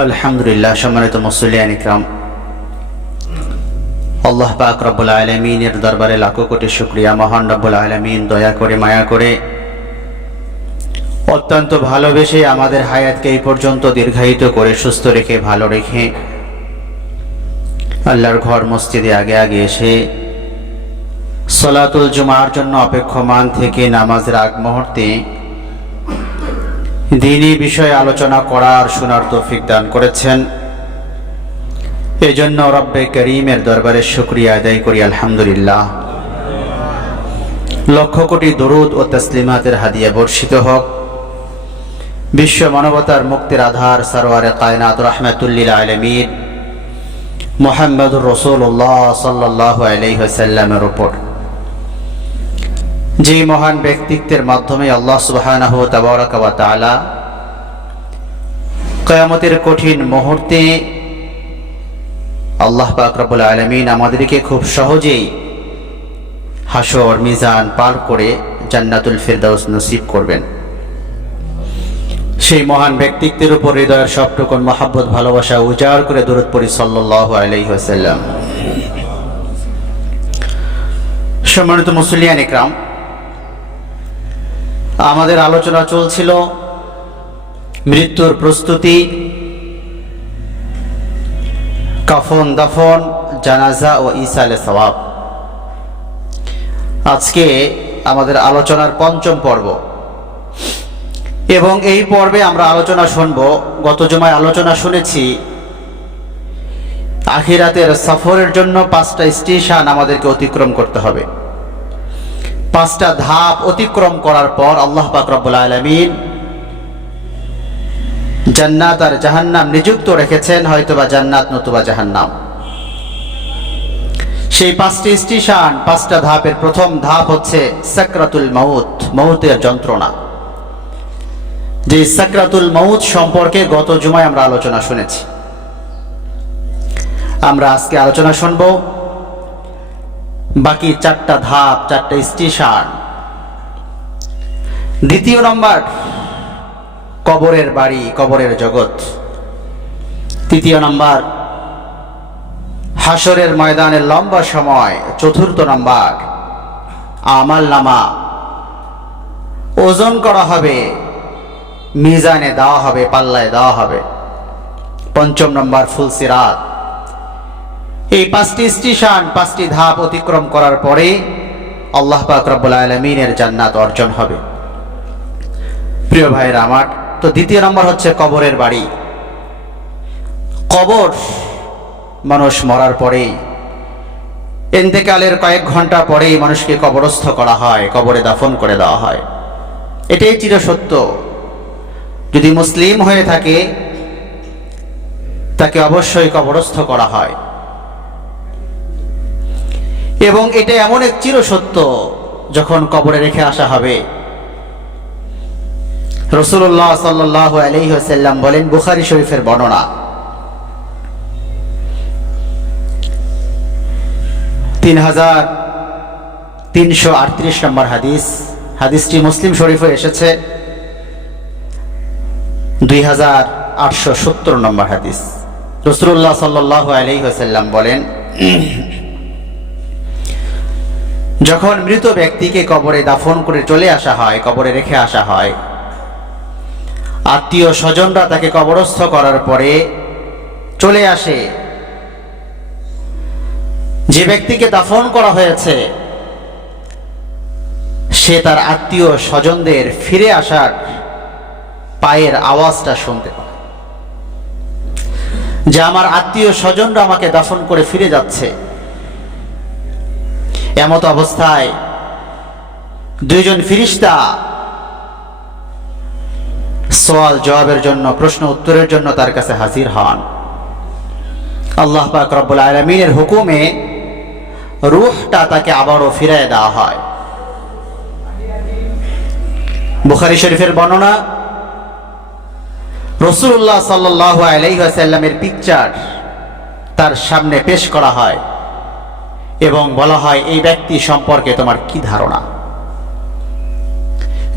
আলহামদুলিল্লাহ। সম্মানিত মুসল্লিয়ান ইকরাম, আল্লাহ পাক রব্বুল আলামিনের দরবারে লাখো কোটি শুকরিয়া। মহান রব্বুল আলামিন দয়া করে মায়া করে অত্যন্ত ভালোবেসে আমাদের হায়াতকে এই পর্যন্ত দীর্ঘায়িত করে সুস্থ রেখে ভালো রেখে আল্লাহর ঘর মসজিদে আগে আগে এসে সলাতুল জুমার জন্য অপেক্ষমান থেকে নামাজের আগ মুহূর্তে দ্বীনি বিষয়ে আলোচনা করার শোনার তৌফিক দান করেছেন। এজন্য রব্বে করিমের দরবারে শুকরিয়া আদায় করি আলহামদুলিল্লাহ। লক্ষ কোটি দরুদ ও তাসলিমাতের হাদিয়া বর্ষিত হোক বিশ্ব মানবতার মুক্তির আধার সরওয়ারে কায়নাত রাহমাতুল লিল আলামিন মুহাম্মদুর রাসূলুল্লাহ সাল্লাল্লাহু আলাইহি ওয়াসাল্লামের উপর, যে মহান ব্যক্তিত্বের মাধ্যমে আল্লাহ সুবহানাহু ওয়া তাবারাকা ওয়া তাআলা কিয়ামতের কঠিন মুহূর্তে আল্লাহ পাক রব্বুল আলামিন আমাদেরকে খুব সহজেই হাসর মিজান পার করে জান্নাতুল ফিরদাউস নসিব করবেন। সেই মহান ব্যক্তিত্বের উপর হৃদয়ের সবটুকুন মহব্বত ভালোবাসা উজাড় করে দরুদ পড়ি সাল্লাল্লাহু আলাইহি ওয়াসাল্লাম। সম্মানিত মুসল্লিয়ান ইকরাম, আমাদের আলোচনা চলছিল মৃত্যুর প্রস্তুতি, কাফন দাফন, জানাজা ও ইসালে সওয়াব। আজকে আমাদের আলোচনার পঞ্চম পর্ব এবং এই পর্বে আমরা আলোচনা শুনব। গত জুমায় আলোচনা শুনেছি আখিরাতের সফরের জন্য 5টা স্টেশন আমাদেরকে অতিক্রম করতে হবে। 5টা ধাপ অতিক্রম করার পর আল্লাহ পাক রব্বুল আলামিন জান্নাত আর জাহান্নাম নিযুক্ত রেখেছেন, হয়তোবা জান্নাত নতুবা জাহান্নাম। সেই 5টি স্টেশন, 5টা ধাপের প্রথম ধাপ হচ্ছে সাকরাতুল মাউত, মৌতের যন্ত্রণা। যে সাকরাতুল মাউত সম্পর্কে গত জুমায় আমরা আলোচনা শুনেছি। আমরা আজকে আলোচনা শুনব বাকি 4টা ধাপ, 4টা স্টেশন। দ্বিতীয় নম্বর কবরের বাড়ি, কবরের জগৎ। তৃতীয় নম্বর হাসরের ময়দানের লম্বা সময়। চতুর্থ নম্বর আমাল নামা ওজন করা হবে, মিজানে দেওয়া হবে, পাল্লায় দেওয়া হবে। পঞ্চম নম্বর ফুলসিরাত। এই 5টি স্টেশন, 5টি ধাপ অতিক্রম করার পরে আল্লাহ পাক রব্বুল আলামিনের জান্নাত অর্জন হবে। প্রিয় ভাইরা আমার, তো দ্বিতীয় নম্বর হচ্ছে কবরের বাড়ি। কবর, মানুষ মরার পরেই, ইন্তেকালের কয়েক ঘন্টা পরেই মানুষকে কবরস্থ করা হয়, কবরে দাফন করে দেওয়া হয়। এটাই চিরসত্য। যদি মুসলিম হয়ে থাকে তাকে অবশ্যই কবরস্থ করা হয়। এবং এটা এমন এক চিরসত্য, যখন কবরে রেখে আসা হবে। রাসূলুল্লাহ সাল্লাল্লাহু আলাইহি ওয়াসাল্লাম বলেন, বুখারী শরীফের বর্ণনা, 3338 নম্বর হাদিস। হাদিসটি মুসলিম শরীফে এসেছে 2870 নম্বর হাদিস। রাসূলুল্লাহ সাল্লাল্লাহু আলাইহি ওয়াসাল্লাম বলেন, যখন মৃত ব্যক্তিকে কবরে দাফন করে চলে আসা হয়, কবরে রেখে আসা হয়, আত্মীয় স্বজনরা তাকে কবরস্থ করার পরে চলে আসে। যে ব্যক্তিকে দাফন করা হয়েছে সে তার আত্মীয় স্বজনদের ফিরে আসার পায়ের আওয়াজটা শুনতে পায়, যে আমার আত্মীয় স্বজনরা আমাকে দাফন করে ফিরে যাচ্ছে। এমত অবস্থায় 2জন ফেরেশতা সওয়াল জবাবের জন্য, প্রশ্ন উত্তরের জন্য তার কাছে হাজির হন। আল্লাহ পাক রব্বুল আলামিনের হুকুমে রূহটা তাকে আবারও ফিরিয়ে দেওয়া হয়। বুখারী শরীফের বর্ণনা, রাসূলুল্লাহ সাল্লাল্লাহু আলাইহি ওয়াসাল্লামের পিকচার তার সামনে পেশ করা হয় এবং বলা হয়, এই ব্যক্তি সম্পর্কে তোমার কি ধারণা?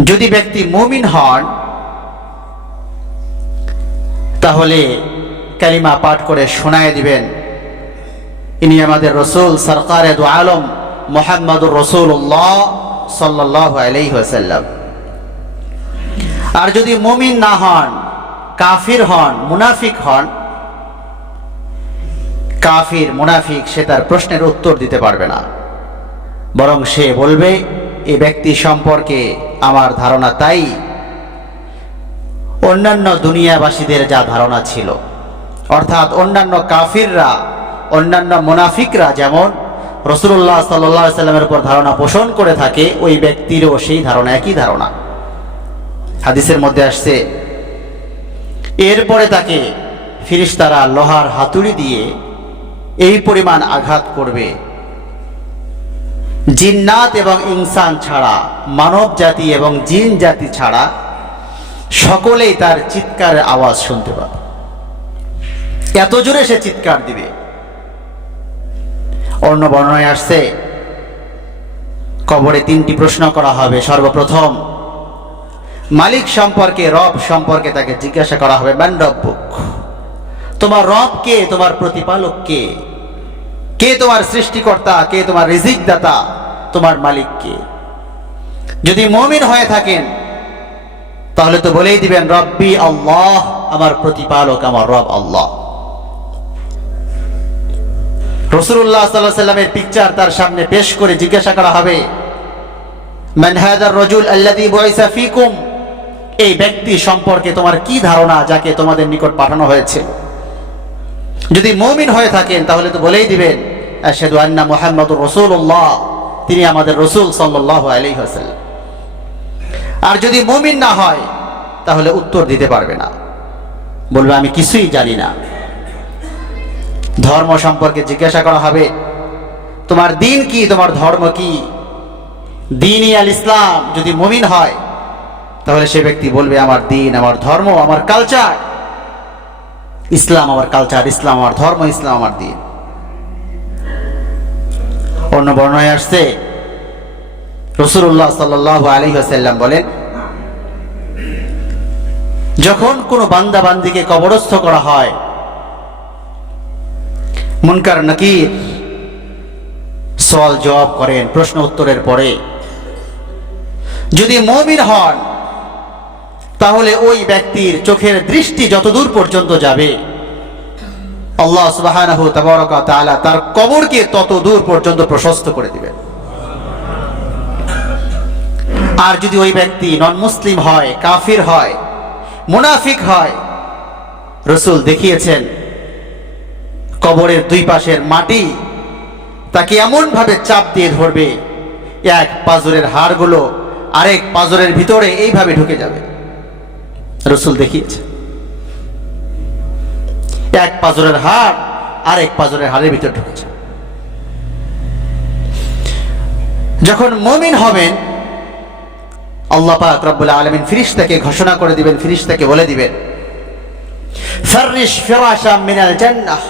যদি ব্যক্তি মুমিন হন তাহলে কালিমা পাঠ করে শোনায় দিবেন, ইনি আমাদের রসুল সরকারে দু আলম মুহাম্মদুর রাসূলুল্লাহ সাল্লাল্লাহু আলাইহি ওয়াসাল্লাম। আর যদি মুমিন না হন, কাফির হন, মুনাফিক হন, কাফির মুনাফিক সে তার প্রশ্নের উত্তর দিতে পারবে না, বরং সে বলবে এই ব্যক্তি সম্পর্কে আমার ধারণা তাই অন্যান্য দুনিয়াবাসীদের যা ধারণা ছিল। অর্থাৎ অন্যান্য কাফিররা, অন্যান্য মুনাফিকরা যেমন রাসূলুল্লাহ সাল্লাল্লাহু আলাইহি ওয়াসাল্লামের উপর ধারণা পোষণ করে থাকে, ওই ব্যক্তিরও সেই ধারণা, একই ধারণা। হাদিসের মধ্যে আসছে, এরপরে তাকে ফেরেশতারা লোহার হাতুড়ি দিয়ে এই পরিমাণ আঘাত করবে, জিন্নাত এবং ইনসান ছাড়া, মানব জাতি এবং জিন জাতি ছাড়া সকলেই তার চিৎকারের আওয়াজ শুনতে পাবে। এত জোরে সে চিৎকার দিবে। অন্য বর্ণনায় আসছে, কবরে 3টি প্রশ্ন করা হবে। সর্বপ্রথম মালিক সম্পর্কে, রব সম্পর্কে তাকে জিজ্ঞাসা করা হবে, মান রব্বুক, তোমার রব কে, তোমার প্রতিপালক কে, কে তোমার সৃষ্টিকর্তা, কে তোমার রিজিক দাতা, তোমার মালিক কে। যদি মুমিন হয়ে থাকেন তাহলে তো বলেই দিবেন রব্বি আল্লাহ, আমার প্রতিপালক আমার রব আল্লাহ। রাসূলুল্লাহ সাল্লাল্লাহু আলাইহি ওয়াসাল্লামের পিকচার তার সামনে পেশ করে জিজ্ঞাসা করা হবে, মান হাযার রাজুল আল্লাযী বুইসা ফীকুম, এই ব্যক্তি সম্পর্কে তোমার কি ধারণা যাকে তোমাদের নিকট পাঠানো হয়েছে। যদি মুমিন হয়ে থাকেন তাহলে তো বলেই দিবেন আশহাদু আন্না মুহাম্মাদুর রাসূলুল্লাহ, তিনি আমাদের রাসূল সাল্লাল্লাহু আলাইহি ওয়াসাল্লাম। আর যদি মুমিন না হয় তাহলে উত্তর দিতে পারবে না, বলবে আমি কিছুই জানি না। ধর্ম সম্পর্কে জিজ্ঞাসা করা হবে, তোমার দিন কি, তোমার ধর্ম কি, দ্বীনি আল ইসলাম। যদি মুমিন হয় তাহলে সে ব্যক্তি বলবে আমার দিন, আমার ধর্ম, আমার কালচার, ইসলাম আমার কালচার, ইসলাম আমার ধর্ম, ইসলাম আমার দিন। অন্য বর্ণনায় আসছে, রাসূলুল্লাহ সাল্লাল্লাহু আলাইহি ওয়াসাল্লাম বলেন, যখন কোনো বান্দা বান্দিকে কবরস্থ করা হয়, মুনকার নাকির সওয়াল জবাব করেন প্রশ্ন উত্তরের পরে। যদি মুমিন হন তাহলে ওই ব্যক্তির চোখের দৃষ্টি যতদূর পর্যন্ত যাবে আল্লাহ সুবহানাহু তাবারাকা ওয়া তাআলা তার কবরকে তত দূর পর্যন্ত প্রশস্ত করে দিবেন। আর যদি ওই ব্যক্তি নন মুসলিম হয়, কাফির হয়, মুনাফিক হয়, রাসূল দেখিয়েছেন কবরের দুই পাশের মাটি তাকে এমন ভাবে চাপ দিয়ে ধরবে, এক পাজরের হাড়গুলো আরেক পাজরের ভিতরে এইভাবে ঢুকে যাবে। রাসূল দেখিয়েছে এক পাজরের হাড় আরেক পাজরের হাড়ের ভিতরে ঢুকেছে। যখন মুমিন হবেন আল্লাহ পাক রব্বুল আলামিন ফেরেশতাকে ঘোষণা করে দিবেন, ফেরেশতাকে বলে দিবেন, ফাররিশ ফিরাশাম মিনাল জান্নাহ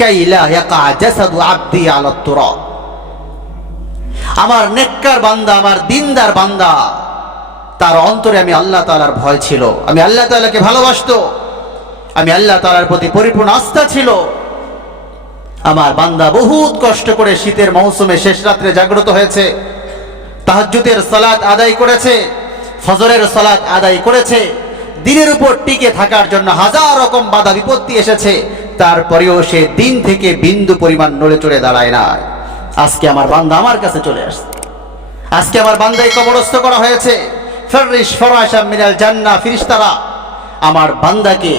কাই লা ইয়াকা জাসাদু আবদি আলা তুরাব। আমার নেককার বান্দা, আমার দিনদার বান্দা, তার অন্তরে আমি আল্লাহ তাআলার ভয় ছিল, আমি আল্লাহ তাআলাকে ভালোবাসতো, আমি আল্লাহ তাআলার প্রতি পরিপূর্ণ আস্থা ছিল। আমার বান্দা বহুত কষ্ট করে শীতের মৌসুমে শেষ রাত্রে জাগ্রত হয়েছে, তাহাজ্জুদের সালাত আদায় করেছে, ফজরের সালাত আদায় করেছে, দিনের উপর টিকে থাকার জন্য হাজার রকম বাধা বিপত্তি এসেছে, তারপরেও সে দিন থেকে বিন্দু পরিমাণ নড়ে চড়ে দাঁড়ায় না। আজকে আমার বান্দা আমার কাছে চলে আসছে, আজকে আমার বান্দায় কবরস্থ করা হয়েছে। ফাররিশ ফরাশাম মিনাল জান্নাহ, ফেরেশতারা আমার বান্দাকে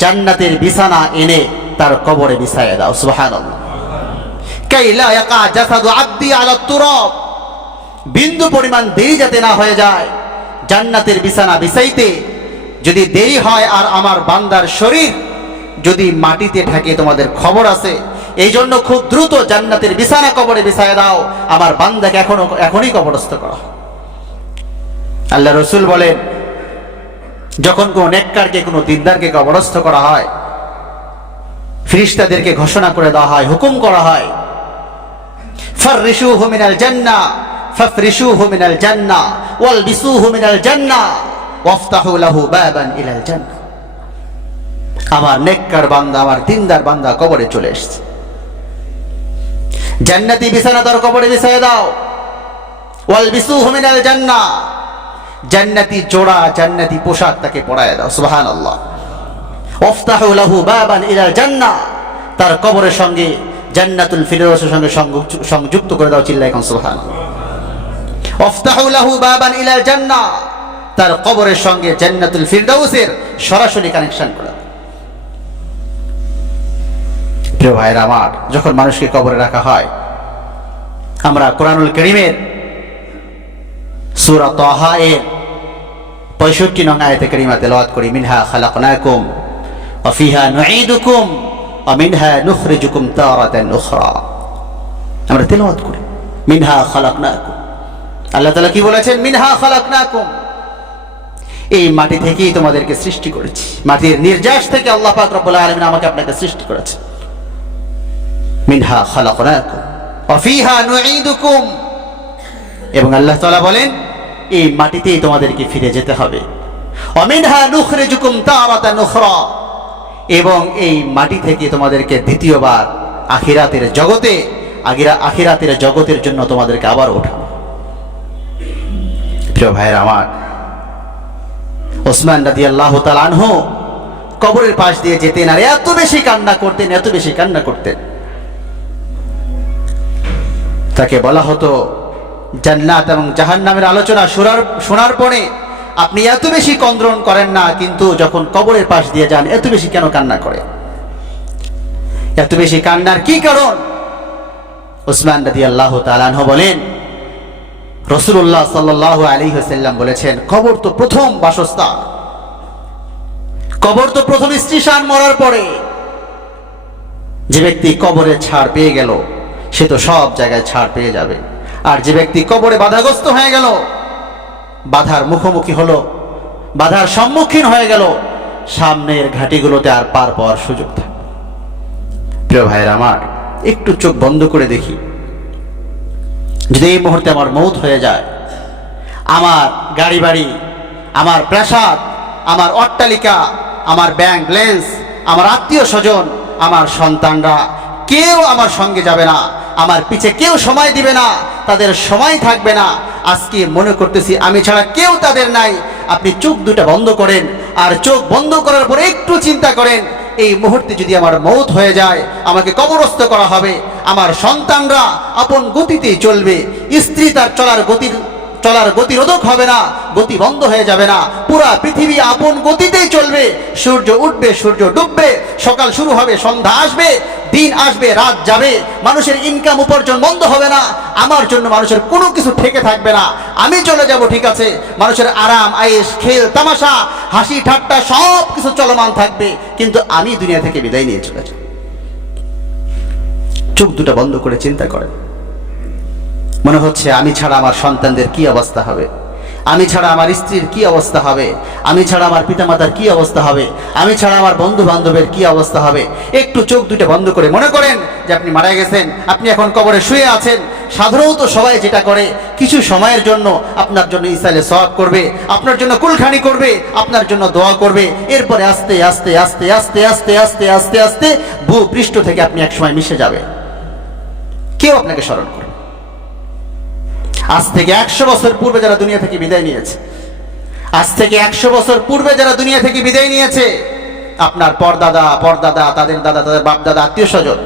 জান্নাতের বিছানা এনে তার কবরে বিছায়া দাও। সুবহানাল্লাহ। কাই লা ইয়াকা জাসাদু আবদি আলা তুরাব, বিন্দু পরিমাণ দেরি যাতে না হয়ে যায় জান্নাতের বিছানা বিছাইতে। যদি দেরি হয় আর আমার বান্দার শরীর যদি মাটিতে থাকে, তোমাদের খবর আছে, এই জন্য খুব দ্রুত জান্নাতের বিছানা কবরে বিছায়া দাও, আমার বান্দাকে এখনই কবরস্থ করা। আল্লাহ রাসূল বলেন, যখন কোন নেককারকে, কোন দিনদারকে কবরস্থ করা হয়, ফেরেশতাদেরকে ঘোষণা করে দেওয়া হয়, হুকুম করা হয়, ফাররিশুহু মিনাল জান্নাহ ফাফরিশুহু মিনাল জান্নাহ ওয়ালবিসুহু মিনাল জান্নাহ ওয়াফতাহু লাহু বাবান ইলাল জান্নাহ। আমার নেককার বান্দা, আমার দিনদার বান্দা কবরে চলে এসেছে। জান্নাতি বিছানা তার কবরে বিছায় দাও। ওয়ালবিসুহু মিনাল জান্নাহ, জান্নাতি জোড়া, জান্নাতি পোশাক তাকে পরায় দাও। সুবহানাল্লাহ। ওয়াফতাহু লাহু বাবান ইলাল জান্নাহ, তার কবরের সঙ্গে জান্নাতুল ফিরদৌসের সঙ্গে সংযুক্ত করে দাও। চিল্লায় এখন সুবহানাল্লাহ। ওয়াফতাহু লাহু বাবান ইলাল জান্নাহ, তার কবরের সঙ্গে জান্নাতুল ফিরদৌসের সরাসরি কানেকশন করে দাও। প্রিয় ভাইরা আমার, যখন মানুষকে কবরে রাখা হয়, আমরা কোরআনুল কারীমের সূরা তাহা এর 65 নং আয়াতে কারিমা তেলাওয়াত করি। মিনহা খালাকনাকুম ওয়া ফিহা নুঈদুকুম ওয়া মিনহা নুখরিজুকুম তারাতান উখরা। আমরা তেলাওয়াত করি মিনহা খালাকনাকুম। আল্লাহ তাআলা কি বলেছেন? মিনহা খালাকনাকুম, এই মাটি থেকেই তোমাদেরকে সৃষ্টি করেছি। মাটির নির্যাস থেকে আল্লাহ পাক রব্বুল আলামিন আমাকে আপনাকে সৃষ্টি করেছেন। মিনহা খালাকনাকুম ওয়া ফিহা নুঈদুকুম, এবং আল্লাহ তাআলা বলেন এই মাটিতেই তোমাদেরকে ফিরে যেতে হবে। ওয়া মিনহা নুখরিজুকুম তারাতান উখরা, এবং এই মাটি থেকে তোমাদেরকে দ্বিতীয়বার আখিরাতের জগতের জন্য তোমাদেরকে আবার ওঠানো। প্রিয় ভাইরা আমার, ওসমান রাদিয়াল্লাহু তাআলা আনহু কবরের পাশ দিয়ে যেতেন আর এত বেশি কান্না করতেন, তাকে বলা হতো জান্নাত এবং জাহান্নামের আলোচনা শোনার পরে আপনি এত বেশি কন্দ্রণ করেন না, কিন্তু যখন কবরের পাশ দিয়ে যান এত বেশি কেন কান্না করে? এত বেশি কান্নার কি কারণ? ওসমান রাদিয়াল্লাহু তাআলা আনহু বলেন, রাসূলুল্লাহ সাল্লাল্লাহু আলাইহি ওয়াসাল্লাম বলেছেন, কবর তো প্রথম বাসস্থান, কবর তো প্রথম স্টেশন। মরার পরে যে ব্যক্তি কবরে ছাড় পেয়ে গেল সে তো সব জায়গায় ছাড় পেয়ে যাবে, আর যে ব্যক্তি কবরে বাধাগ্রস্ত হয়ে গেল, বাধার মুখোমুখি হলো, বাধার সম্মুখীন হয়ে গেল, সামনের ঘাটিগুলোতে আর পার পাওয়ার সুযোগ থাকে। প্রিয় ভাইরা আমার, একটু চোখ বন্ধ করে দেখি, যদি এই মুহূর্তে আমার মৌত হয়ে যায়, আমার গাড়ি বাড়ি, আমার প্রাসাদ, আমার অট্টালিকা, আমার ব্যাংক ব্যালেন্স, আমার আত্মীয় স্বজন, আমার সন্তানরা কেউ আমার সঙ্গে যাবে না, আমার পিছে কেউ সময় দিবে না, তাদের সময় থাকবে না। আজকে মনে করতেছি আমি ছাড়া কেউ তাদের নাই। আপনি চোখ দুটা বন্ধ করেন, আর চোখ বন্ধ করার পরে একটু চিন্তা করেন, এই মুহূর্তে যদি আমার মৌত হয়ে যায়, আমাকে কবরস্থ করা হবে, আমার সন্তানরা আপন গতিতেই চলবে, স্ত্রী তার চলার গতিরোধক হবে না, গতি বন্ধ হয়ে যাবে না, পুরা পৃথিবী আপন গতিতেই চলবে। সূর্য উঠবে, সূর্য ডুববে, সকাল শুরু হবে, সন্ধ্যা আসবে, দিন আসবে, রাত যাবে, মানুষের ইনকাম উপার্জন বন্ধ হবে না, আমার জন্য মানুষের কোনো কিছু থেকে থাকবে না। আমি চলে যাব, ঠিক আছে, মানুষের আরাম আয়েশ খেল তামাশা হাসি ঠাট্টা সব কিছু চলমান থাকবে, কিন্তু আমি দুনিয়া থেকে বিদায় নিয়ে চলে যাব। চোখ দুটো বন্ধ করে চিন্তা করেন, মনে হচ্ছে আমি ছাড়া আমার সন্তানদের কি অবস্থা হবে, আমি ছাড়া আমার স্ত্রীর কি অবস্থা হবে, আমি ছাড়া আমার পিতামাতার কি অবস্থা হবে, আমি ছাড়া আমার বন্ধু বান্ধবের কি অবস্থা হবে। একটু চোখ দুটো বন্ধ করে মনে করেন যে আপনি মারা গেছেন, আপনি এখন কবরে শুয়ে আছেন। সাধারণত সবাই যেটা করে, কিছু সময়ের জন্য আপনার জন্য ইসালে সওয়াব করবে, আপনার জন্য কুলখানি করবে, আপনার জন্য দোয়া করবে, এরপরে আস্তে আস্তে আস্তে আস্তে আস্তে আস্তে আস্তে আস্তে ভূপৃষ্ঠ থেকে আপনি একসময় মিশে যাবে, কেউ আপনাকে স্মরণ করবে। আজ থেকে 100 বছর পূর্বে যারা দুনিয়া থেকে বিদায় নিয়েছে, আজ থেকে 100 বছর পূর্বে যারা দুনিয়া থেকে বিদায় নিয়েছে, আপনার পরদাদা তাদের দাদা, তাদের বাপ দাদা, আত্মীয় স্বজন,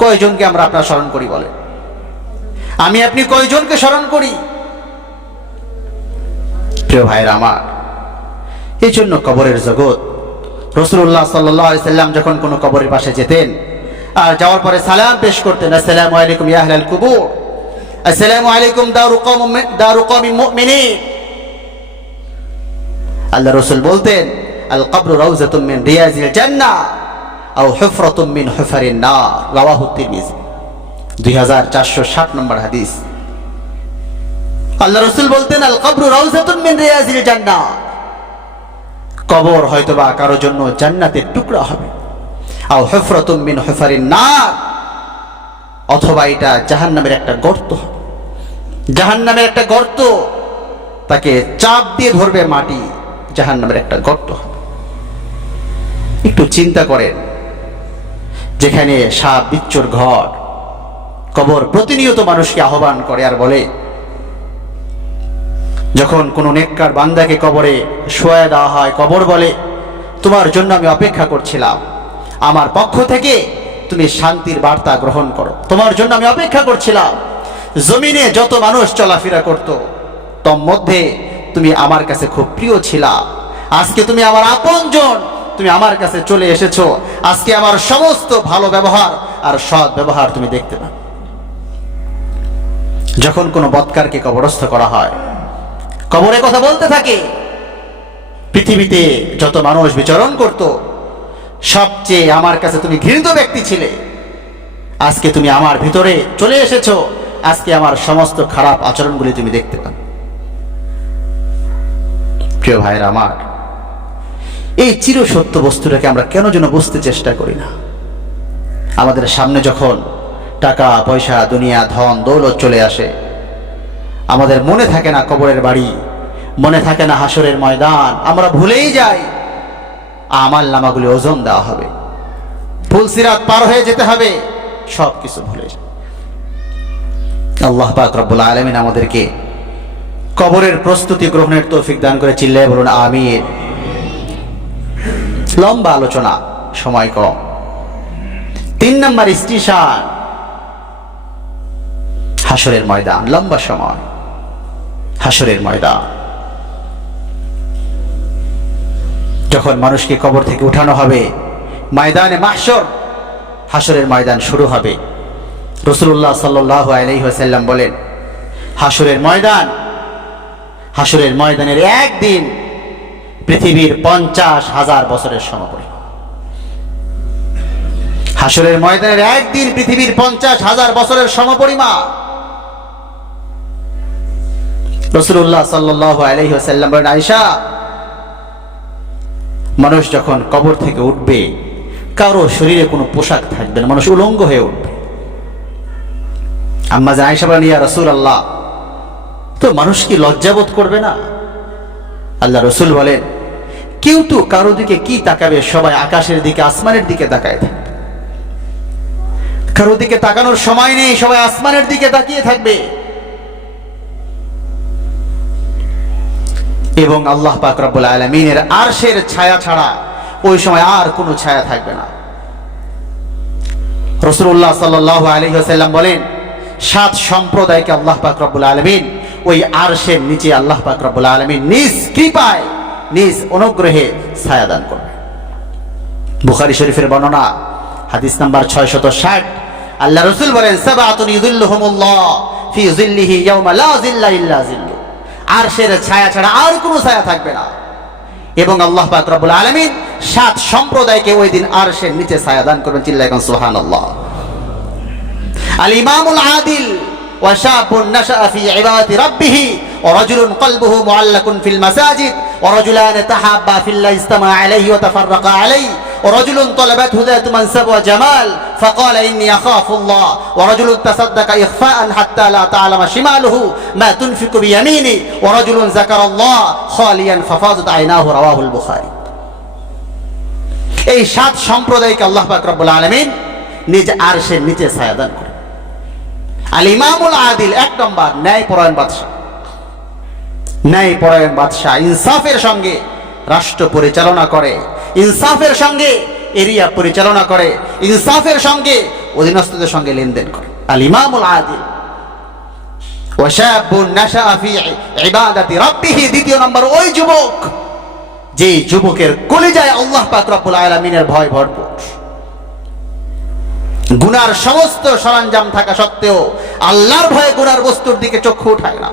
কয়জনকে আমরা আপনার স্মরণ করি বলে? আমি আপনি কয়জনকে স্মরণ করি? প্রিয় ভাইরা আমার, এই জন্য কবরের জগৎ, রাসূলুল্লাহ সাল্লাল্লাহু আলাইহি সাল্লাম যখন কোনো কবরের পাশে যেতেন আর যাওয়ার পরে সালাম পেশ করতেন, আসসালামু আলাইকুম ইয়া আহলাল কুবুর, আসসালামু আলাইকুম দারু কওমিন মুমিনিন। আল্লাহ রাসূল বলতেন, আল কবরু রাউযাতুম মিন রিয়াজিল জান্নাহ আও হুফরাতুম মিন হুফারিন নার, রাওয়াহু তিরমিজি, 2460 নম্বর হাদিস। আল্লাহ রাসূল বলতেন, আল কবরু রাউযাতুম মিন রিয়াজিল জান্নাহ, কবর হয়তোবা কারো জন্য জান্নাতের টুকরা হবে, আও হুফরাতুম মিন হুফারিন নার, অথবা এটা জাহান্নামের একটা গর্ত, জাহান্নামের একটা গর্ত, তাকে চাপ দিয়ে ধরবে মাটি, জাহান্নামের একটা গর্ত। একটু চিন্তা করেন, যেখানে সাপ বিচ্ছুর ঘর, কবর প্রতিনিয়ত মানুষকে আহ্বান করে আর বলে, যখন কোনো নেককার বান্দাকে কবরে শোয়া দেওয়া হয়, কবর বলে, তোমার জন্য আমি অপেক্ষা করছিলাম, আমার পক্ষ থেকে তুমি শান্তির বার্তা গ্রহণ করো, তোমার জন্য আমি অপেক্ষা করছিলাম। জমিনে যত মানুষ চলাফেরা করত, তোর মধ্যে তুমি আমার কাছে খুব প্রিয় ছিলা, আজকে তুমি আমার আপনজন, তুমি আমার কাছে চলে এসেছো, আজকে আমার সমস্ত ভালো ব্যবহার আর সৎ ব্যবহার তুমি দেখতে পাবে। যখন কোনো বৎকারকে কবরস্থ করা হয়, কবরে কথা বলতে থাকে, পৃথিবীতে যত মানুষ বিচরণ করত, সবচেয়ে আমার কাছে তুমি ঘৃণিত ব্যক্তি ছিলে, আজকে তুমি আমার ভিতরে চলে এসেছো, আজকে আমার সমস্ত খারাপ আচরণগুলি তুমি দেখতে পাবে। প্রিয় ভাইরা আমার, এই চিরসত্য বস্তুটাকে আমরা কেন যেন বুঝতে চেষ্টা করি না। আমাদের সামনে যখন টাকা পয়সা, দুনিয়া, ধন দৌলত চলে আসে, আমাদের মনে থাকে না কবরের বাড়ি, মনে থাকে না হাসরের ময়দান, আমরা ভুলেই যাই আমল নামাগুলি ওজন দেওয়া হবে, ফুলসিরাত পার হয়ে যেতে হবে, সব কিছু ভুলে যায়। আল্লাহ পাক রব্বুল আলামিন আমাদেরকে কবরের প্রস্তুতি গ্রহণের তৌফিক দান করে, চিল্লায় বলুন আমিন। লম্বা আলোচনা, সময় কম। 3 নম্বর স্টেশন হাসরের ময়দান। লম্বা সময়, হাসরের ময়দান। যখন মানুষকে কবর থেকে উঠানো হবে, ময়দানে মাহশর, হাসরের ময়দান শুরু হবে। রাসূলুল্লাহ সাল্লাল্লাহু আলাইহি ওয়াসাল্লাম বলেন, হাসরের ময়দান, হাসরের ময়দানের একদিন পৃথিবীর 50,000 বছরের সমপরিমাণ। হাসরের ময়দানের একদিন পৃথিবীর 50,000 বছরের সমপরিমাণ। রাসূলুল্লাহ সাল্লাল্লাহু আলাইহি ওয়াসাল্লাম বলেন, আয়েশা, মানুষ যখন কবর থেকে উঠবে, কারো শরীরে কোনো পোশাক থাকবে না, মানুষ উলঙ্গ হয়ে উঠবে। আম্মা জান আয়েশা বলেন, ইয়া রাসূলুল্লাহ, তো মানুষ কি লজ্জাবোধ করবে না? আল্লাহ রাসূল বলেন, কেউ তো কারো দিকে কি তাকাবে, সবাই আকাশের দিকে, আসমানের দিকে তাকায় থাকবে। কারো দিকে তাকানোর সময় নেই, সবাই আসমানের দিকে তাকিয়ে থাকবে। এবং আল্লাহ পাক রব্বুল আলামিনের আরশের ছায়া ছাড়া ওই সময় আর কোনো ছায়া থাকবে না। রাসূলুল্লাহ সাল্লাল্লাহু আলাইহি ওয়াসাল্লাম বলেন, 7 সম্প্রদায়কে আল্লাহ পাক রব্বুল আলামিন ওই আরশের নিচে আল্লাহ পাক রব্বুল আলামিন নিজ কৃপায়, নিজ অনুগ্রহে ছায়া দান করবে। বুখারী শরীফের বর্ণনা, হাদিস নাম্বার 660, আল্লাহ রাসূল বলেন, সাবআতুন ইযিল্লুহুমুল্লাহ ফি যিল্লিহি ইয়াওমা লা যিল্লা ইল্লা যিল্লু। আরশের ছায়া ছাড়া আর কোনো ছায়া থাকবে না। এবং আল্লাহ পাক রব্বুল আলামিন 7 সম্প্রদায়কে ওই দিন আরশের নিচে ছায়া দান করবেন। চিল্লায় কোন সুবহানাল্লাহ। আল ইমামুল আদিল ওয়া শাবুন নাশাআ ফি ইবাদাতি রাব্বিহ ওয়া রাজুলুন কলবুহু মুআল্লাকুন ফিল মাসাজিদ ওয়া রাজুলান তাহাব্বা ফিল্লাহি ইজতামা আলাইহি ওয়া তাফাররাকা আলাইহি ورجل طلبته ذات منصب وجمال فقال إني أخاف الله ورجل تصدق إخفاء حتى لا تعلم شماله ما تنفق بيمينه ورجل ذكر الله خاليا ففاضت عيناه رواه البخاري। এই 7 সম্প্রদায়কে আল্লাহ পাক রব্বুল আলামিন নিজ আরশের নিচে ছায়া দান করেন। আল ইমামুল আদিল, 1 নম্বর ন্যায়পরায়ণ বাদশা। ন্যায়পরায়ণ বাদশা ইনসাফের সঙ্গে রাষ্ট্র পরিচালনা করে, ইনসাফের সঙ্গে এরিয়া পরিচালনা করে, ইনসাফের সঙ্গে অধীনস্থদের সঙ্গে লেনদেন করে। আল ইমামুল আদিল ওয়া শাবুন নাশাআ ফি ইবাদাতি রাব্বিহ। 2 নম্বর ওই যুবক, যে যুবকের কলিজায় আল্লাহ পাক রব্বুল আলামিনের ভয় ভরপুর, গুনার সমস্ত সরঞ্জাম থাকা সত্ত্বেও আল্লাহর ভয়ে গুনার বস্তুর দিকে চক্ষু উঠায় না।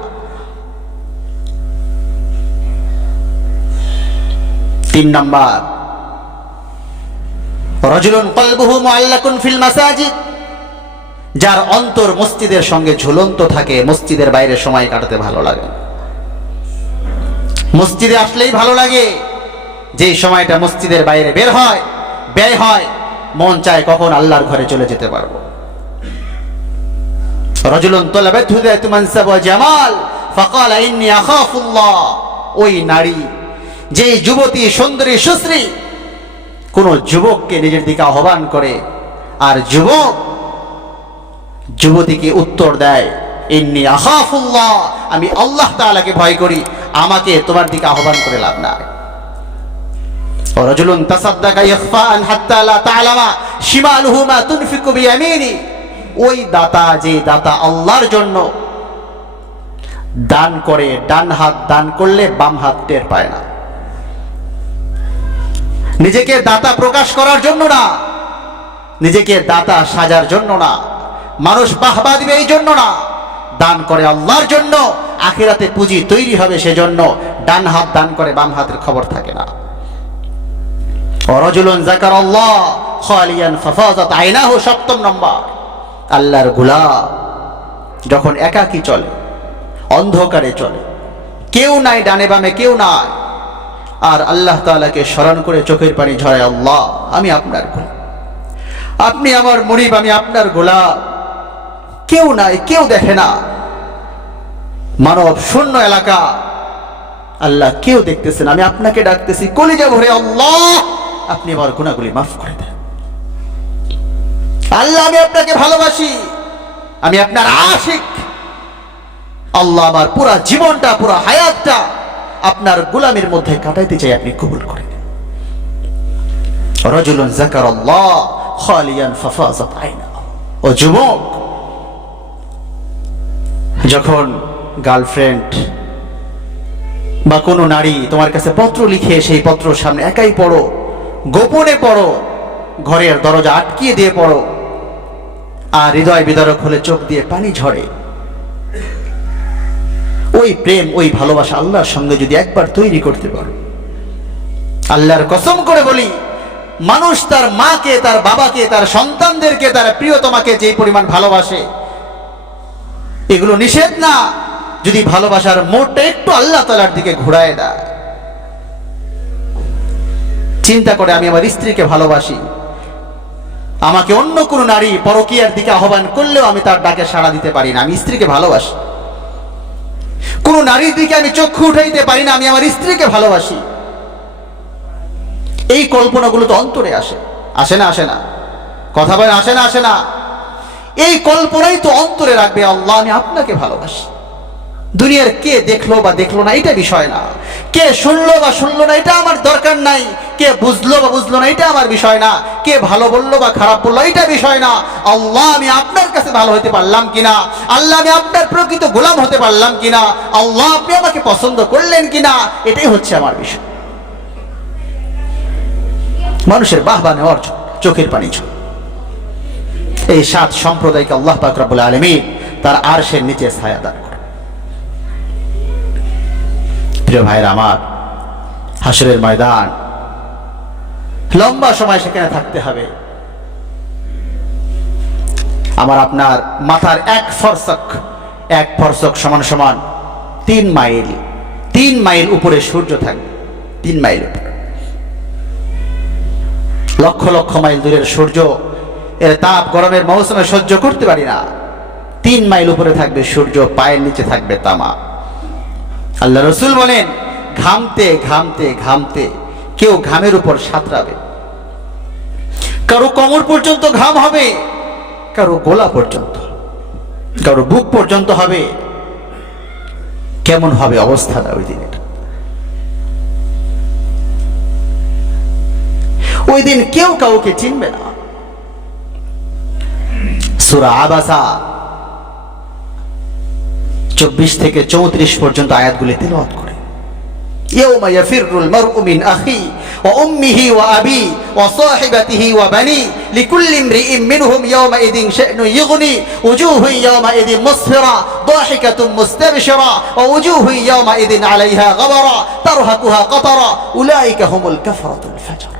3 নম্বর, রাজুলুন কলবুহু মুআল্লাকুন ফিল মাসাজিদ, যার অন্তর মসজিদের সঙ্গে ঝুলন্ত থাকে, মসজিদের বাইরে সময় কাটাতে ভালো লাগে, মসজিদে আসলেই ভালো লাগে। যেই সময়টা মসজিদের বাইরে বের হয়, ব্যয় হয়, মন চায় কখন আল্লাহর ঘরে চলে যেতে পারবো। রাজুলুন তালাবাতহু যাতু মানসাব ওয়া জামাল ফাকালা ইন্নী আখাফুল্লাহ। ওই নারী, যেই যুবতী সুন্দরী সুশ্রী, কোনো যুবককে নিজের দিকে আহ্বান করে আর যুবক যুবতীকে উত্তর দেয়, ইন্নী আখাফুল্লাহ, আমি আল্লাহ তাআলাকে ভয় করি, আমাকে তোমার দিকে আহ্বান করে লাভ নাই। রাজুলুন তাসাদ্দাকা ইখফাআন হাত্তা লা তা'লামা শিমালুহু মা তুনফিকু বিয়ামিনি, ওই দাতা যে দাতা আল্লাহর জন্য দান করে, ডান হাত দান করলে বাম হাত টের পায় না। নিজেকে দাতা প্রকাশ করার জন্য না, নিজেকে দাতা সাজার জন্য না, মানুষ বাহবা দিবে এই জন্য না, দান করে আল্লাহর জন্য, আখিরাতে পুঁজি তৈরি হবে সেজন্য ডান হাত দান করে, বাম হাতের খবর থাকে না। রাজুলুন যাকারাল্লাহ খালিয়ান ফাফাযাত আইনাহু, ৭ম নম্বর, আল্লাহর গোলাম যখন একাকী চলে, অন্ধকারে চলে, কেউ নাই ডানে বামে, কেউ নাই, আর আল্লাহ তাআলাকে স্মরণ করে চোখের পানি ঝরায়, আল্লাহ আমি আপনার গোলাম, আপনি আমার মুরিদ, আমি আপনার গোলাম, কেউ নাই, কেউ দেখে না, মানব শূন্য এলাকা, আল্লাহ কেউ দেখতেছেন, আমি আপনাকে ডাকতেছি কলিজা ভরে, আল্লাহ আপনি আমার গুনাহগুলি মাফ করে দেন, আল্লাহ আমি আপনাকে ভালোবাসি, আমি আপনার আশিক, আল্লাহ আমার পুরা জীবনটা, পুরা হায়াতটা আপনার গোলামের মধ্যে কাটাইতে চাই, আপনি কবুল করে নেন। রাজুলুন যাকারাল্লাহ খালিয়ান ফাফাযাত আইনাহু, ও যুবক, যখন গার্লফ্রেন্ড বা কোনো নারী তোমার কাছে পত্র লিখে, সেই পত্র সামনে একাই পড়ো, গোপনে পড়ো, ঘরের দরজা আটকিয়ে দিয়ে পড়ো, আর হৃদয় বিদারক হলে চোখ দিয়ে পানি ঝরে, ওই প্রেম, ওই ভালোবাসা আল্লাহর সঙ্গে যদি একবার তৈরি করতে পারো, আল্লাহর কসম করে বলি, মানুষ তার মাকে, তার বাবাকে, তার সন্তানদেরকে, তার প্রিয়তমাকে যে পরিমাণ ভালোবাসে, এগুলো নিষেধ না, যদি ভালোবাসার মোড়টা একটু আল্লাহ তাআলার দিকে ঘুরায় দেয়। চিন্তা করে, আমি আমার স্ত্রীকে ভালোবাসি, আমাকে অন্য কোনো নারী পরকীয়ার দিকে আহ্বান করলেও আমি তার ডাকে সাড়া দিতে পারি না, আমি স্ত্রীকে ভালোবাসি। কোনো নারীর দিকে আমি চক্ষু উঠাইতে পারি না, আমি আমার স্ত্রীকে ভালোবাসি। এই কল্পনাগুলো তো অন্তরে আসে, আসে না? আসে না? কথা বলেন, আসে না? আসে না? এই কল্পনাই তো অন্তরে রাখবে, আল্লাহ আমি আপনাকে ভালোবাসি। দুনিয়ার কে দেখলো বা দেখলো না এটা বিষয় না, কে শুনলো বা শুনলো না এটা আমার দরকার নাই, কে বুঝলো বা বুঝলো না এটা আমার বিষয় না, কে ভালো বললো বা খারাপ বললো এটা বিষয় না। আল্লাহ আমি আপনার কাছে ভালো হতে পারলাম কিনা, আল্লাহ আমি আপনার প্রকৃত গোলাম হতে পারলাম কিনা, আল্লাহ আপনি আমাকে পছন্দ করলেন কিনা, এটাই হচ্ছে আমার বিষয়। মানুষের বাহবা নেওয়ার জন্য চোখের পানি ঝরে, এই 7 সম্প্রদায়কে আল্লাহ পাক রব্বুল আলামিন তার আরশের নিচে ছায়া দান করে। প্রিয় ভাইরা আমার, হাসরের ময়দান, লম্বা সময় সেখানে থাকতে হবে। আমার আপনার মাথার এক ফরসক সমান সমান 3 মাইল। 3 মাইল উপরে সূর্য থাকবে, 3 মাইল উপরে, লক্ষ লক্ষ মাইল দূরের সূর্য, এর তাপ গরমের মৌসুমে সহ্য করতে পারি না। 3 মাইল উপরে থাকবে সূর্য, পায়ের নিচে থাকবে তামা। আল্লাহ রসুল বলেন, ঘামতে ঘামতে ঘামতে কেউ ঘামের উপর সাঁতরাবে, কারো কোমর পর্যন্ত ঘাম হবে, কারো গলা পর্যন্ত, কারো বুক পর্যন্ত হবে। কেমন হবে অবস্থাটা ওই দিনের? ওই দিন কেউ কাউকে চিনবে না। সূরা আবাসা 24 থেকে 34 পর্যন্ত আয়াতগুলি তিলাওয়াত করে। ইয়াউমা ইয়াফিরুল মারউ মিন আখি ওয়া উম্মিহি ওয়া আবি ওয়া সাহিবাতিহি ওয়া বানি লিকুল্লি ইমরিইন মিনহুম ইয়াওমা ইদিন শা'নু ইগনি ওয়াজুহু ইয়াওমা ইদিন মুসফিরা দাহিকাতুন মুস্তাবশিরা ওয়া ওয়াজুহু ইয়াওমা ইদিন আলাইহা গাবারা তারহাকুহা কাতারা উলাইকা হুমুল কাফরাতুল ফাজর।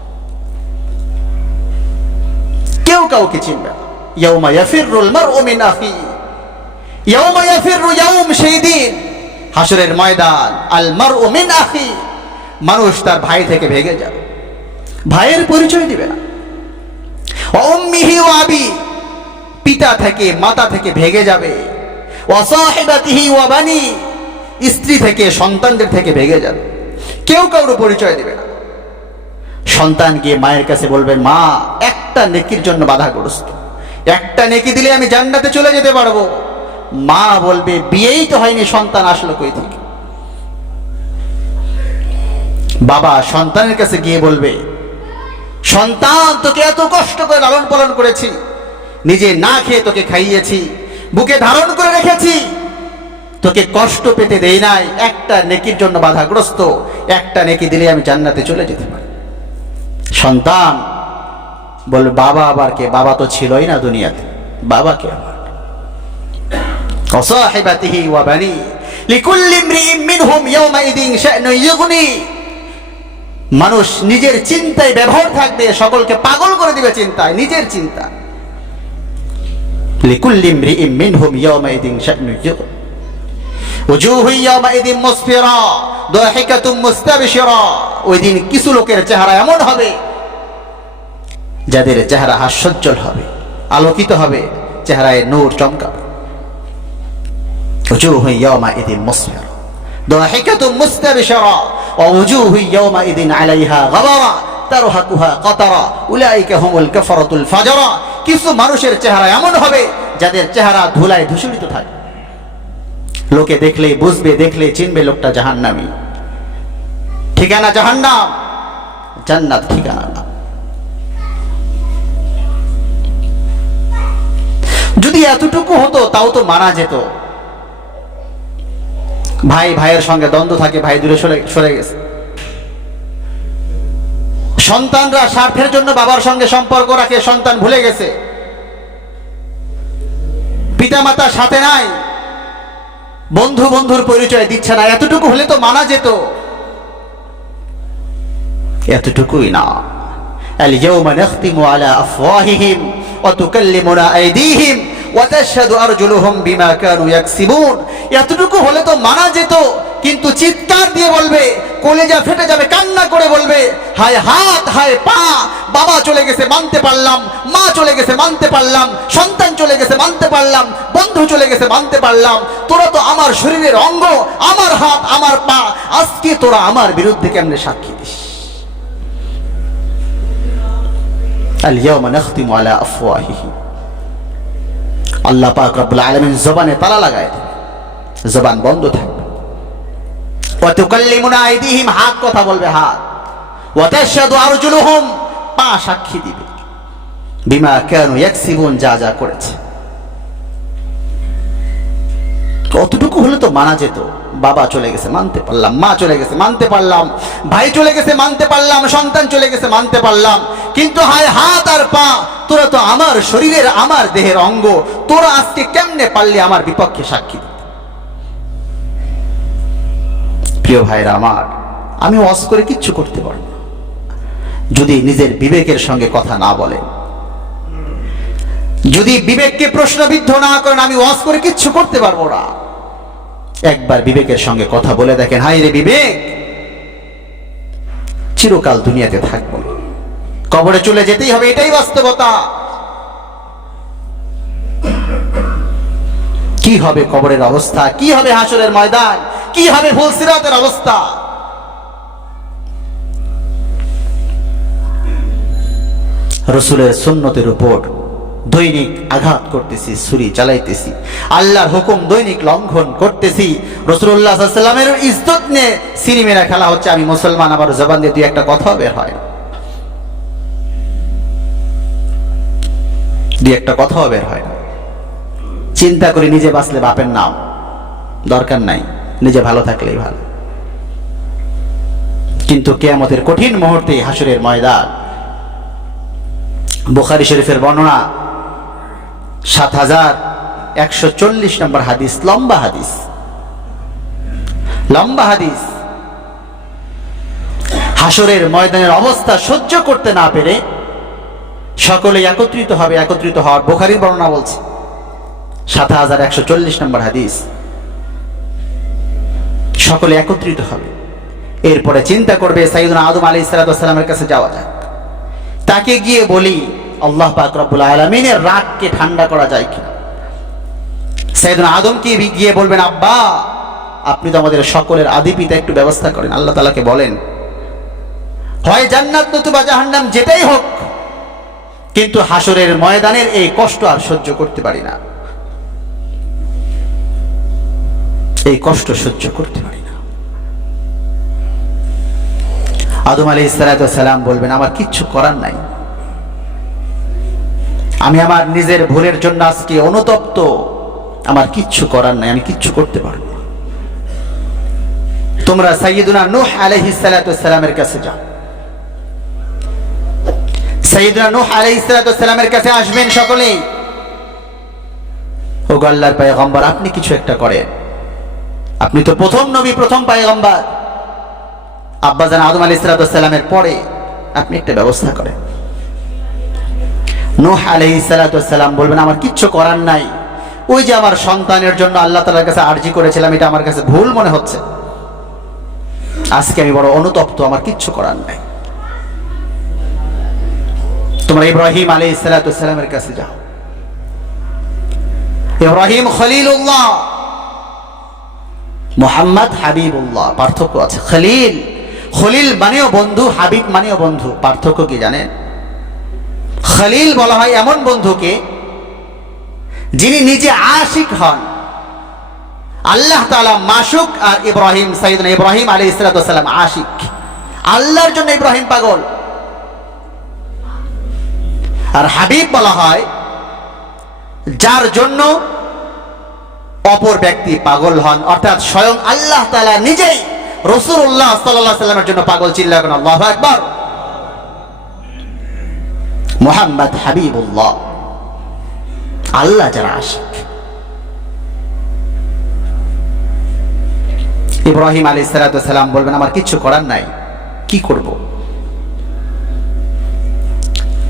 কেউ কাউকে চিনবে না। ইয়াউমা ইয়াফিরুল মারউ মিন আখি, ইয়াউমা ইয়াফিরু, ইয়াউম সেই দিন, হাসরের ময়দান, আল মারউ মিন আখি, মানুষ তার ভাই থেকে ভেগে যাবে, ভাইয়ের পরিচয় দিবে না। ওয়া উম্মিহি ওয়া আবি, পিতা থেকে মাতা থেকে ভেগে যাবে। ওয়া সাহিবাতিহি ওয়া বানি, স্ত্রী থেকে সন্তানদের থেকে ভেগে যাবে। কেউ কারো পরিচয় দিবে না। সন্তান গিয়ে মায়ের কাছে বলবে, মা একটা নেকির জন্য বাধাগ্রস্ত, একটা নেকি দিলে আমি জান্নাতে চলে যেতে পারবো। মা বলবে, বিয়েই তো হয়নি, সন্তান আসলো কই থেকে? বাবা সন্তানের কাছে গিয়ে বলবে, সন্তান তোকে এত কষ্ট করে লালন পালন করেছি, নিজে না খেয়ে তোকে খাইয়েছি, বুকে ধারণ করে রেখেছি, তোকে কষ্ট পেতে দেই নাই, একটা নেকির জন্য বাধাগ্রস্ত, একটা নেকি দিলে আমি জান্নাতে চলে যেতে পারি। সন্তান বলবে, বাবা আবার কে? বাবা তো ছিলই না দুনিয়াতে, বাবা কে আবার? ওয়াসাহিবাতিহি ওয়া বানি লিকুল্লি ইমরিইন মিনহুম ইয়াওমাইদিন শা'নুন ইউগনি। মানুষ নিজের চিন্তায় ব্যবহার থাকবে, সকলকে পাগল করে দিবে চিন্তায়, নিজের চিন্তা। লিকুল্লি ইমরিইন মিনহুম ইয়াওমাইদিন শা'নুন ইউগনি ওয়াজুহু ইয়াওমাইদিন মুসফিরা দাহিকাতুম মুস্তাবশিরা। ওই দিন কিছু লোকের চেহারা এমন হবে যাদের চেহারা হাস্যোজ্জ্বল হবে, আলোকিত হবে, চেহারায় নূর চমকাবে। ওয়াজুহু ইয়াওমাইদিন মুসফিরা দাহিকাতুম মুস্তাবশিরা ওয়াজুহু ইয়াওমাইদিন আলাইহা গাবারা তারহাকুহা কাতারা উলাইকা হুমুল কাফারাতুল ফাজারা। কিছু মানুষের চেহারা এমন হবে যাদের চেহারা ধুলায় ধূসরিত থাকে, লোকে দেখলেই বুঝবে, দেখলেই চিনবে লোকটা জাহান্নামী। ঠিকানা জাহান্নাম, জান্নাত ঠিকানা না। যদি এতটুকু হতো তাও তো মানা যেত। ভাই ভাইয়ের সঙ্গে দ্বন্দ্ব থাকে, ভাই দূরে সরে গেছে, সন্তানরা স্বার্থের জন্য বাবার সঙ্গে সম্পর্ক রাখে, সন্তান ভুলে গেছে, পিতামাতা সাথে নাই, বন্ধু বন্ধুর পরিচয় দিচ্ছে না, এতটুকু হলে তো মানা যেত। এতটুকুই না। আল ইয়াওমা নাখতিমু আলা আফওয়াহিহিম ওয়া তুকাল্লিমুনা আইদিহিম ওয়া তাশহাদু আরজুলুহুম বিমা কানু ইয়াকসিবুন। এতটুকু হলে তো মানা যেত, কিন্তু চিৎকার দিয়ে বলবে, কলেজা ফেটে যাবে, কান্না করে বলবে, হায় হাত হায় পা, বাবা চলে গেছে মানতে পারলাম, মা চলে গেছে মানতে পারলাম, সন্তান চলে গেছে মানতে পারলাম, বন্ধু চলে গেছে মানতে পারলাম, তোরা তো আমার শরীরের অঙ্গ, আমার হাত আমার পা, আজকে তোরা আমার বিরুদ্ধে কেমনে সাক্ষী দিস? আল ইয়াওমা নাখতিমু আলা আফওয়াহিহিম। আল্লাহ পাক রব্বুল আলামিন জবানে তালা লাগায় দেবে, জবান বন্ধ থাকবে। ওয়া তুকাল্লিমুনা আইদিহিম, হাত কথা বলবে, হাত। ওয়া তাশহাদু আরজুলুহুম, পা সাক্ষী দিবে, বিমা কানু ইয়াকসিবুন, যা যা করেছে। কতটুকু হলে তো মানা যেত। বাবা চলে গেছে মানতে পারলাম, মা চলে গেছে মানতে পারলাম, ভাই চলে গেছে মানতে পারলাম, সন্তান চলে গেছে মানতে পারলাম, কিন্তু হায় হাত আর পা, তোরা তো আমার শরীরের, আমার দেহের অঙ্গ, তোরা আজকে কেমনে পারলি আমার বিপক্ষে সাক্ষী দিতে? প্রিয় ভাইরা আমার, আমি ওয়াজ করে কিচ্ছু করতে পারব না যদি নিজের বিবেকের সঙ্গে কথা না বলেন, যদি বিবেককে প্রশ্নবিদ্ধ না করেন, আমি ওয়াজ করে কিচ্ছু করতে পারবো না। একবার বিবেকের সঙ্গে কথা বলে দেখেন, হায় রে বিবেক, চিরকাল দুনিয়াতে থাকবো না, কবরে চলে যেতেই হবে, এটাই বাস্তবতা। কি হবে কবরের অবস্থা, কি হবে হাসরের ময়দান, কি হবে ফুলসিরাতের অবস্থা? রাসূলের সুন্নতের উপর দৈনিক আঘাত করতেছি, ছুরি চালাইতেছি, আল্লাহর হুকুম দৈনিক লঙ্ঘন করতেছি, রাসূলুল্লাহ সাল্লাল্লাহু আলাইহি ওয়াসাল্লামের ইজ্জত নিয়ে সিনেমেরা খেলা হচ্ছে। আমি মুসলমান, আমার জবান দিয়ে দুই একটা কথা বের হয় না, দুই একটা কথাও বের হয় না। চিন্তা করি, নিজে বাঁচলে বাপের নাম, দরকার নাই, নিজে ভালো থাকলেই ভালো। কিন্তু কিয়ামতের কঠিন মুহূর্তে, হাসরের ময়দান, বুখারী শরীফের বর্ণনা ৭১৪০ নম্বর হাদিস, লম্বা হাদিস, লম্বা হাদিস। হাসরের ময়দানের অবস্থা সহ্য করতে না পেরে সকলে একত্রিত হবে, একত্রিত হওয়ার বুখারীর বর্ণনা বলছে, ৭১৪০ নম্বর হাদিস। সকলে একত্রিত হবে, এরপরে চিন্তা করবে সাইয়্যিদুনা আদম আলাইহিস সালামের কাছে যাওয়া যাক, তাকে গিয়ে বলি আল্লাহ পাক রব্বুল আলামিনের রাগকে ঠান্ডা করা যায় কিনা। সাইয়্যিদুনা আদমকে গিয়ে বলবেন, আব্বা আপনি তো আমাদের সকলের আদি পিতা, একটু ব্যবস্থা করেন। আল্লাহ তাআলাকে বলেন, হয় জান্নাত নতুবা জাহান্নাম, যেটাই হোক, কিন্তু হাসরের ময়দানের এই কষ্ট আর সহ্য করতে পারি না, এই কষ্ট সহ্য করতে পারি না। আদম আলাইহিস সালাম বলবেন, আমার কিচ্ছু করার নাই, আমি আমার নিজের ভুলের জন্য আজকে অনুতপ্ত, আমার কিচ্ছু করার নাই, আমি কিচ্ছু করতে পারবো না। তোমরা সাইয়্যিদুনা নূহ আলাইহিস সালামের কাছে যাও। সাইয়্যিদুনা নূহ আলাইহিস সালামের কাছে আসবেন সকলেই। ও আল্লাহর পয়গম্বর, আপনি কিছু একটা করেন, আপনি তো প্রথম নবী, প্রথম পয়গম্বর, আব্বাজান আদম আলাইহিস সালামের পরে আপনি একটা ব্যবস্থা করেন। নূহ আলাইহিস সালাম বলবেন, আমার কিচ্ছু করার নাই, ওই যে আমার সন্তানের জন্য আল্লাহ তাআলার কাছে আরজি করেছিলাম, এটা আমার কাছে ভুল মনে হচ্ছে, আজকে আমি বড় অনুতপ্ত, আমার কিচ্ছু করার নাই। তোমরা ইব্রাহিম আলাইহিস সালামের কাছে যাও। ইব্রাহিম খলিলুল্লাহ, মুহাম্মদ হাবিবুল্লাহ, পার্থক্য আছে। খলিল, খলিল মানেও বন্ধু, হাবিব মানেও বন্ধু, পার্থক্য কি জানেন? খলিল বলা হয় এমন বন্ধুকে যিনি নিজে আশিক হন, আল্লাহ তাআলা মাশুক, আর ইব্রাহিম, সাইয়্যিদনা ইব্রাহিম আলাইহিস সালাম আশিক, আল্লাহর জন্য ইব্রাহিম পাগল। আর হাবিব বলা হয় যার জন্য অপর ব্যক্তি পাগল হন, অর্থাৎ স্বয়ং আল্লাহ তাআলা নিজেই রাসূলুল্লাহ সাল্লাল্লাহু আলাইহি ওয়াসাল্লামের জন্য পাগল। চিল্লায়া বলেন আল্লাহু আকবার। মুহাম্মদ হাবিবুল্লাহ, আল্লাহ যারা আশিক। ইব্রাহিম আলাইহিস সালাম বলবেন, আমার কিচ্ছু করার নাই, কি করব?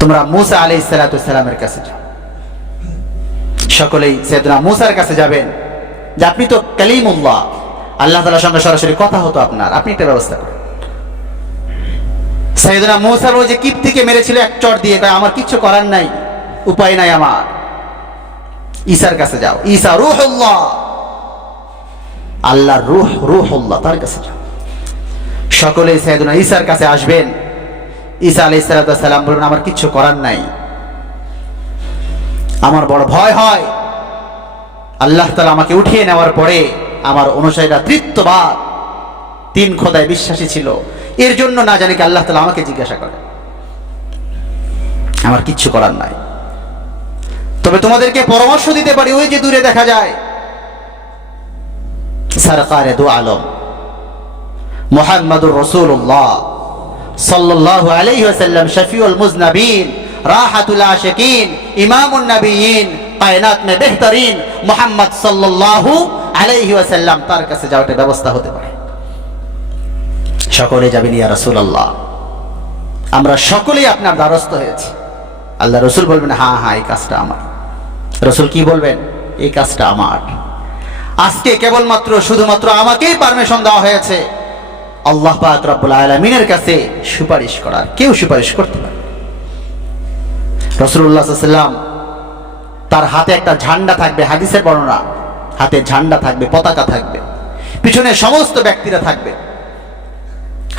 তোমরা মুসা আলাইহিস সালামের কাছে যাও। সকলেই সাইয়েদনা মুসার কাছে যাবেন, যে আপনি তো কালিমুল্লাহ, আল্লাহ তাআলার সঙ্গে সরাসরি কথা হতো আপনার, আপনি একটা ব্যবস্থা করেন। সাইয়েদনা মুসার ওই যে কিপ্তিকে মেরেছিল এক চড় দিয়ে, আমার কিচ্ছু করার নাই, উপায় নাই আমার। ঈসার কাছে যাও, ঈসা রূহুল্লাহ, আল্লাহর রূহ, রূহুল্লাহ, তার কাছে যাও। সকলেই সাইয়েদনা ঈসার কাছে আসবেন। ঈসা আলাইহিস সালাম বলবেন, আমার কিচ্ছু করার নাই, আমার বড় ভয় হয়, আল্লাহ তাআলা আমাকে উঠিয়ে নেওয়ার পরে আমার অনুসারীরা তৃতীয়বার তিন খোদায় বিশ্বাসী ছিল, এর জন্য না জানি কি আল্লাহ তাআলা আমাকে জিজ্ঞাসা করে, আমার কিচ্ছু করার নাই। তবে তোমাদেরকে পরামর্শ দিতে পারি, ওই যে দূরে দেখা যায় সরকারে দু আলম মুহাম্মদুর রাসূলুল্লাহ সাল্লাল্লাহু আলাইহি ওয়াসাল্লাম, শফিউল মুজনাবিন, রাহাতুল আশিকিন, ইমামুন নবিয়িন, কায়নাত মে বেহতরিন মুহাম্মদ সাল্লাল্লাহু আলাইহি ওয়াসাল্লাম, তার কাছে যাওয়ার একটা ব্যবস্থা হতে পারে। সকলে যাবেন, ইয়া রাসূলুল্লাহ, আমরা সকলেই আপনার দ্বারস্থ হয়েছি। আল্লাহ রাসূল বলবেন, হ্যাঁ হ্যাঁ, এই কাজটা আমার। রাসূল কি বলবেন? এই কাজটা আমার। আজকে কেবলমাত্র শুধুমাত্র আমাকেই পারমিশন দেওয়া হয়েছে আল্লাহ পাক রব্বুল আলামিনের কাছে সুপারিশ করার, কেউ সুপারিশ করতে পারে। রাসূলুল্লাহ সাল্লাল্লাহু আলাইহি ওয়াসাল্লাম, তার হাতে একটা ঝান্ডা থাকবে, হাদিসের বর্ণনা, হাতে ঝান্ডা থাকবে, পতাকা থাকবে, পিছনে সমস্ত ব্যক্তিরা থাকবে।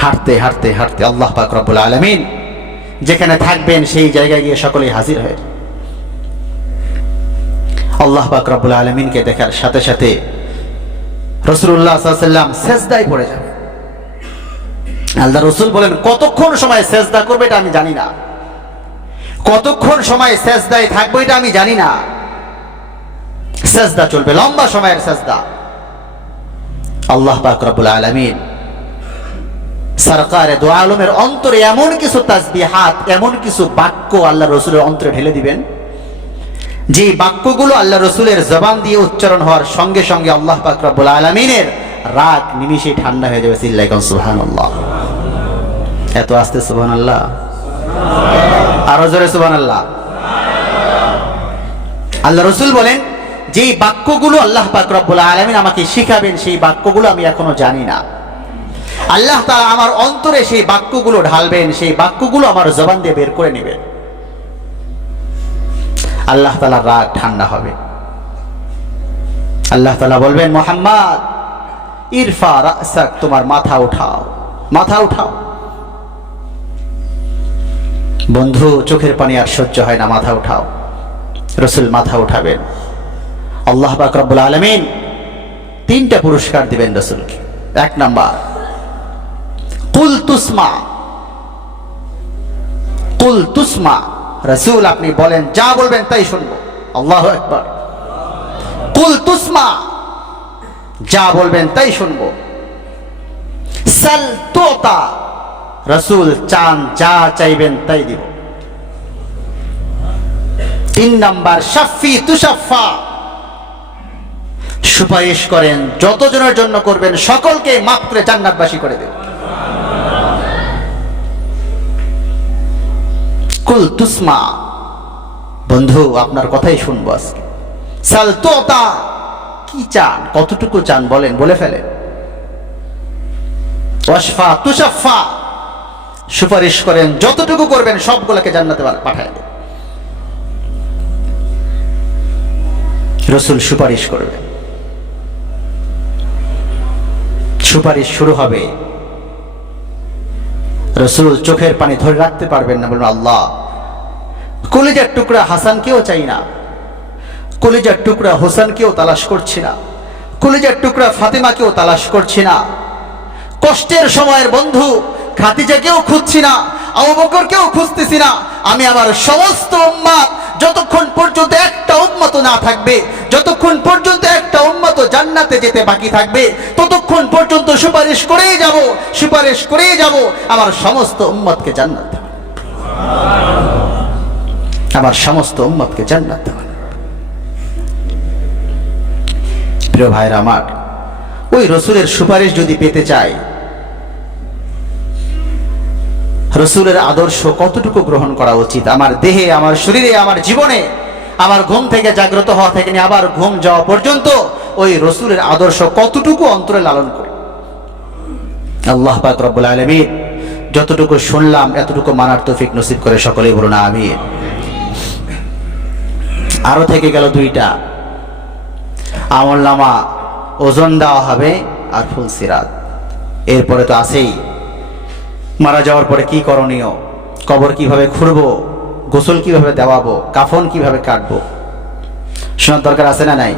হাঁটতে হাঁটতে হাঁটতে আল্লাহ পাক রব্বুল আলামিন যেখানে থাকবেন সেই জায়গায় গিয়ে সকলেই হাজির হয়। আল্লাহ পাক রব্বুল আলামিনকে দেখার সাথে সাথে রাসূলুল্লাহ সাল্লাল্লাহু আলাইহি ওয়াসাল্লাম সেজদায় পড়ে যাবে। আল্লাহ রাসূল বলেন, কতক্ষণ সময় সেজদা করবে এটা আমি জানি না, কতক্ষণ সময় সেজদায় থাকবো এটা আমি জানি না। সেজদা চলবে, লম্বা সময়ের সেজদা। আল্লাহ পাক রব্বুল আলামিন সরকারে দু আলমের অন্তরে এমন কিছু তাসবিহাত, এমন কিছু বাক্য আল্লাহ রাসূলের অন্তরে ঢেলে দিবেন, যে বাক্যগুলো আল্লাহ রাসূলের জবান দিয়ে উচ্চারণ হওয়ার সঙ্গে সঙ্গে আল্লাহ পাক রব্বুল আলামিনের রাগ নিমিষে ঠান্ডা হয়ে যাবে। চিল্লাইয়া কোন সুবহানাল্লাহ। এত আস্তে সুবহানাল্লাহ, আরো জোরে সুবহানাল্লাহ। আল্লাহ রাসূল বলেন, যেই বাক্যগুলো আল্লাহ পাক রব্বুল আলামিন আমাকে শিখাবেন, সেই বাক্যগুলো আমি এখনো জানি না। আল্লাহ তাআলা আমার অন্তরে সেই বাক্যগুলো ঢালবেন, সেই বাক্যগুলো আমার জবান দিয়ে বের করে নেবেন। আল্লাহ তাআলার রাগ ঠান্ডা হবে। আল্লাহ তাআলা বলবেন, মুহাম্মদ ইরফা রাসাক, তোমার মাথা উঠাও, মাথা উঠাও। বন্ধু চোখের পানি আর সহ্য হয় না, মাথা উঠাও। রসুল মাথা উঠাবেন, আল্লাহ পাক রব্বুল আলামিন 3টা পুরস্কার দিবেন রসুলকে। 1 নাম্বার, কুল তুসমা, কুল তুসমা, রসুল আপনি বলেন, যা বলবেন তাই শুনবো। আল্লাহু আকবার। কুল তুসমা, যা বলবেন তাই শুনবো। সাল তুতা, রসুল চান যা চাইবেন তাই দিব। 3 নাম্বার, শাফি তুশাফা, সুপারিশ করেন, যতজনের জন্য করবেন সকলকে মাফ করে জান্নাতবাসী করে দেব। কুল তুসমা, বন্ধু আপনার কথাই শুনবো আজকে। সাল তুতা, কি চান, কতটুকু চান বলেন, বলে ফেলেন। ওয়াশফা তুশাফা, সুপারিশ করেন, যতটুকু করবেন সবগুলোকে জান্নাতে পাঠায় দেন। রসুল সুপারিশ করবেন, সুপারিশ শুরু হবে। রসুল চোখের পানি ধরে রাখতে পারবেন না, বলবেন আল্লাহ, কলিজার টুকরা হাসানকেও চাই না, কলিজার টুকরা হোসেনকেও তালাশ করছি না, কলিজার টুকরা ফাতেমাকেও তালাশ করছি না, কষ্টের সময়ের বন্ধু খাদিজাকেও খুঁজছি না, আবু বকরকেও খুঁজতেছি না। আমি আমার সমস্ত উম্মত, যতক্ষণ পর্যন্ত একটা উম্মত না থাকবে, যতক্ষণ পর্যন্ত একটা উম্মত জান্নাতে যেতে বাকি থাকবে, ততক্ষণ পর্যন্ত সুপারিশ করেই যাব, সুপারিশ করেই যাব আমার সমস্ত উম্মতকে জান্নাত দেব, আমার সমস্ত উম্মতকে জান্নাত দেব। প্রিয় ভাইরা আমার, ওই রসুলের সুপারিশ যদি পেতে চাই, রসুলের আদর্শ কতটুকু গ্রহণ করা উচিত আমার দেহে, আমার শরীরে, আমার জীবনে, আমার ঘুম থেকে জাগ্রত হওয়া থেকে নিয়ে আবার ঘুম যাওয়া পর্যন্ত ওই রসুলের আদর্শ কতটুকু অন্তরে লালন করি। আল্লাহ পাক রব্বুল আলামিন যতটুকু শুনলাম এতটুকু মানার তৌফিক নসিব করে সকলেই বলুন আমিন। আরো থেকে গেল 2টা, আমলনামা ওজন দেওয়া হবে আর ফুলসিরাত। এরপরে তো আছেই মারা যাওয়ার পরে কি করণীয়, কবর কিভাবে খুঁড়বো, গোসল কিভাবে দেওয়াবো, কাফন কিভাবে কাটবো, শোনার দরকার আছে না নাই?